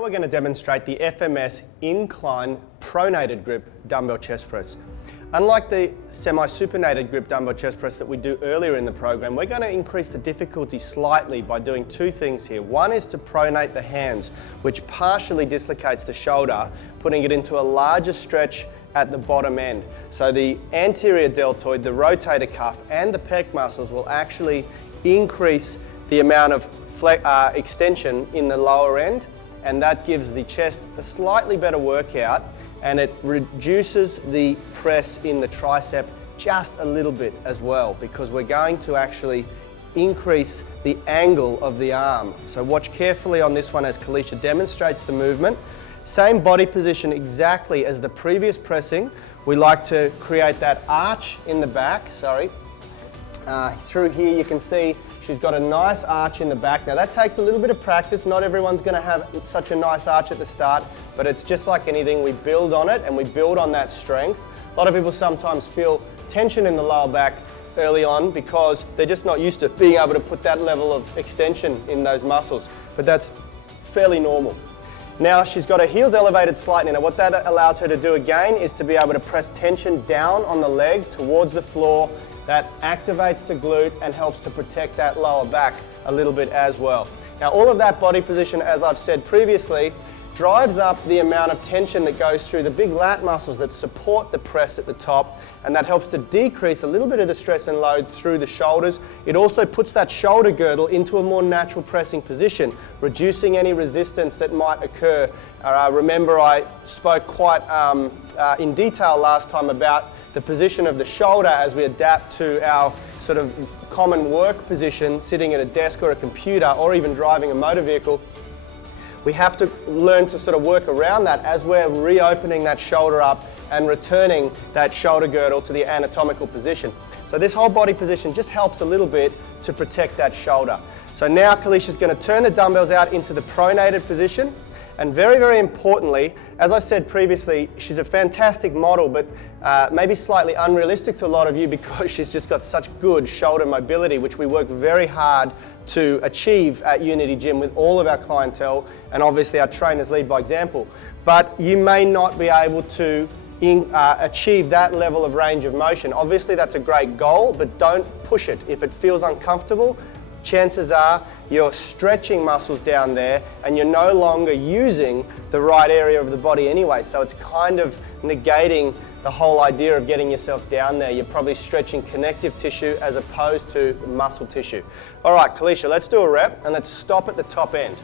Now we're going to demonstrate the FMS Incline Pronated Grip Dumbbell Chest Press. Unlike the semi-supinated grip dumbbell chest press that we do earlier in the program, we're going to increase the difficulty slightly by doing two things here. One is to pronate the hands, which partially dislocates the shoulder, putting it into a larger stretch at the bottom end. So the anterior deltoid, the rotator cuff, and the pec muscles will actually increase the amount of extension in the lower end, and that gives the chest a slightly better workout, and it reduces the press in the tricep just a little bit as well, because we're going to actually increase the angle of the arm. So watch carefully on this one as Kaliesha demonstrates the movement. Same body position exactly as the previous pressing. We like to create that arch in the back, through here you can see she's got a nice arch in the back. Now that takes a little bit of practice. Not everyone's going to have such a nice arch at the start, but it's just like anything, we build on it and we build on that strength. A lot of people sometimes feel tension in the lower back early on because they're just not used to being able to put that level of extension in those muscles, but that's fairly normal. Now she's got her heels elevated slightly. Now what that allows her to do again is to be able to press tension down on the leg towards the floor. That activates the glute and helps to protect that lower back a little bit as well. Now all of that body position, as I've said previously, drives up the amount of tension that goes through the big lat muscles that support the press at the top, and that helps to decrease a little bit of the stress and load through the shoulders. It also puts that shoulder girdle into a more natural pressing position, reducing any resistance that might occur. Remember I spoke quite in detail last time about the position of the shoulder as we adapt to our sort of common work position, sitting at a desk or a computer or even driving a motor vehicle. We have to learn to sort of work around that as we're reopening that shoulder up and returning that shoulder girdle to the anatomical position. So this whole body position just helps a little bit to protect that shoulder. So now Kaliesha's going to turn the dumbbells out into the pronated position. And very, very importantly, as I said previously, she's a fantastic model, but maybe slightly unrealistic to a lot of you because she's just got such good shoulder mobility, which we work very hard to achieve at Unity Gym with all of our clientele, and obviously our trainers lead by example. But you may not be able to achieve that level of range of motion. Obviously that's a great goal, but don't push it. If it feels uncomfortable, chances are you're stretching muscles down there and you're no longer using the right area of the body anyway. So it's kind of negating the whole idea of getting yourself down there. You're probably stretching connective tissue as opposed to muscle tissue. All right, Kaliesha, let's do a rep and let's stop at the top end.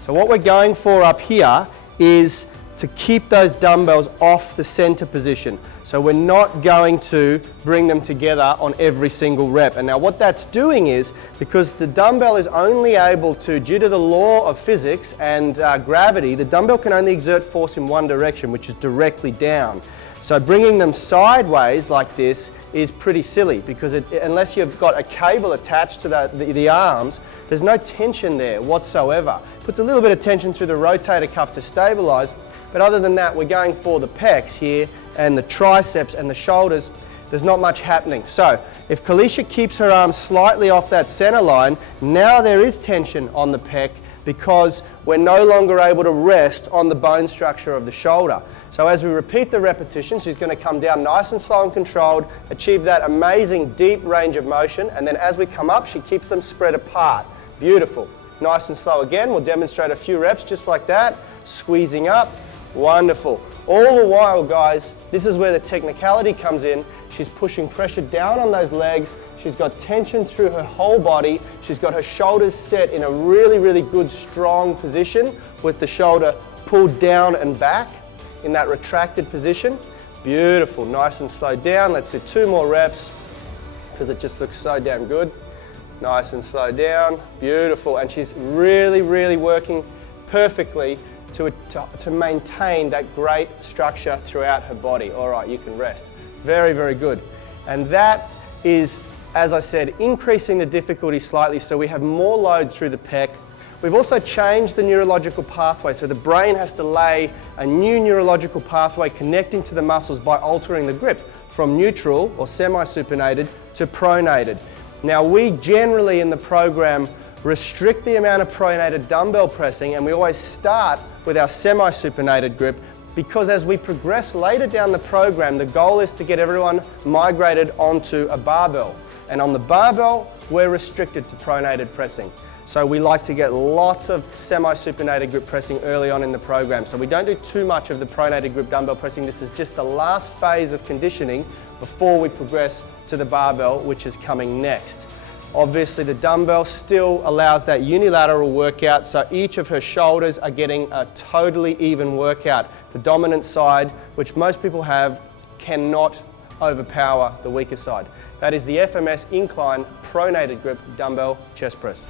So what we're going for up here is to keep those dumbbells off the center position. So we're not going to bring them together on every single rep. And now what that's doing is, because the dumbbell is only able to, due to the law of physics and gravity, the dumbbell can only exert force in one direction, which is directly down. So bringing them sideways like this is pretty silly because unless you've got a cable attached to the arms, there's no tension there whatsoever. Puts a little bit of tension through the rotator cuff to stabilize. But other than that, we're going for the pecs here and the triceps and the shoulders. There's not much happening. So if Kaliesha keeps her arms slightly off that center line, now there is tension on the pec because we're no longer able to rest on the bone structure of the shoulder. So as we repeat the repetition, she's going to come down nice and slow and controlled, achieve that amazing deep range of motion, and then as we come up, she keeps them spread apart. Beautiful. Nice and slow again. We'll demonstrate a few reps just like that, squeezing up. Wonderful. All the while, guys, this is where the technicality comes in. She's pushing pressure down on those legs. She's got tension through her whole body. She's got her shoulders set in a really, really good, strong position with the shoulder pulled down and back in that retracted position. Beautiful. Nice and slow down. Let's do 2 more reps because it just looks so damn good. Nice and slow down. Beautiful. And she's really, really working perfectly to maintain that great structure throughout her body. All right, you can rest. Very, very good. And that is, as I said, increasing the difficulty slightly so we have more load through the pec. We've also changed the neurological pathway, so the brain has to lay a new neurological pathway connecting to the muscles by altering the grip from neutral or semi-supinated to pronated. Now we generally in the program restrict the amount of pronated dumbbell pressing, and we always start with our semi-supinated grip, because as we progress later down the program, the goal is to get everyone migrated onto a barbell. And on the barbell, we're restricted to pronated pressing. So we like to get lots of semi-supinated grip pressing early on in the program. So we don't do too much of the pronated grip dumbbell pressing. This is just the last phase of conditioning before we progress to the barbell, which is coming next. Obviously the dumbbell still allows that unilateral workout, so each of her shoulders are getting a totally even workout. The dominant side, which most people have, cannot overpower the weaker side. That is the FMS Incline Pronated Grip Dumbbell Chest Press.